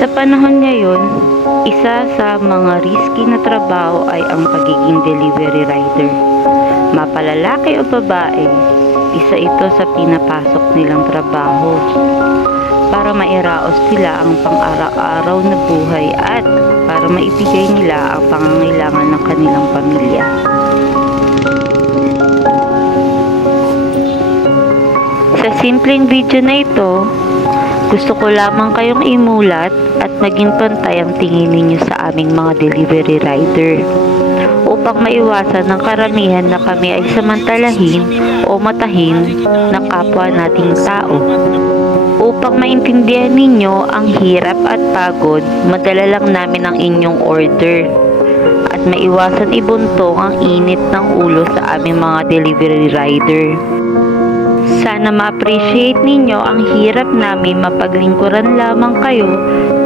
Sa panahon ngayon, isa sa mga risky na trabaho ay ang pagiging delivery rider. Mapalalaki o babae, isa ito sa pinapasok nilang trabaho para mairaos nila ang pang-araw-araw na buhay at para maibigay nila ang pangangailangan ng kanilang pamilya. Sa simpleng video na ito, gusto ko lamang kayong imulat at maging pantay ang tingin ninyo sa aming mga delivery rider upang maiwasan ng karamihan na kami ay samantalahin o matahin ng kapwa nating tao. Upang maintindihan ninyo ang hirap at pagod, madala lang namin ang inyong order at maiwasan ibuntong ang init ng ulo sa aming mga delivery rider. Sana ma-appreciate ninyo ang hirap namin mapaglingkuran lamang kayo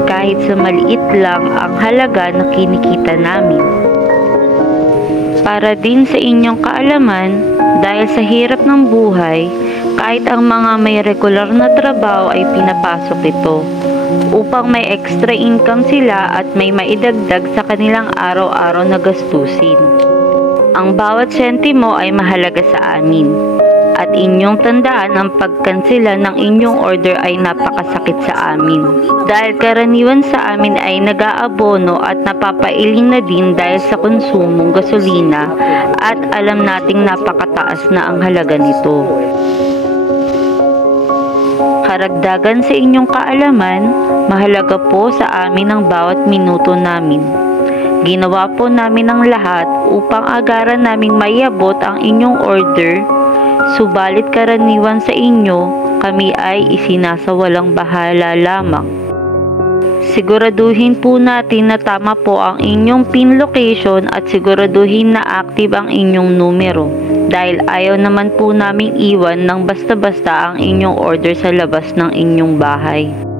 kahit sa maliit lang ang halaga na kinikita namin. Para din sa inyong kaalaman, dahil sa hirap ng buhay, kahit ang mga may regular na trabaho ay pinapasok ito upang may extra income sila at may maidagdag sa kanilang araw-araw na gastusin. Ang bawat sentimo ay mahalaga sa amin. At inyong tandaan ang pagkansela ng inyong order ay napakasakit sa amin. Dahil karaniwan sa amin ay nag-aabono at napapailing na din dahil sa konsumong gasolina at alam nating napakataas na ang halaga nito. Karagdagan sa inyong kaalaman, mahalaga po sa amin ang bawat minuto namin. Ginawa po namin ang lahat upang agaran naming maiabot ang inyong order. Subalit karaniwan sa inyo, kami ay isinasawalang bahala lamang. Siguraduhin po natin na tama po ang inyong PIN location at siguraduhin na active ang inyong numero dahil ayaw naman po naming iwan ng basta-basta ang inyong order sa labas ng inyong bahay.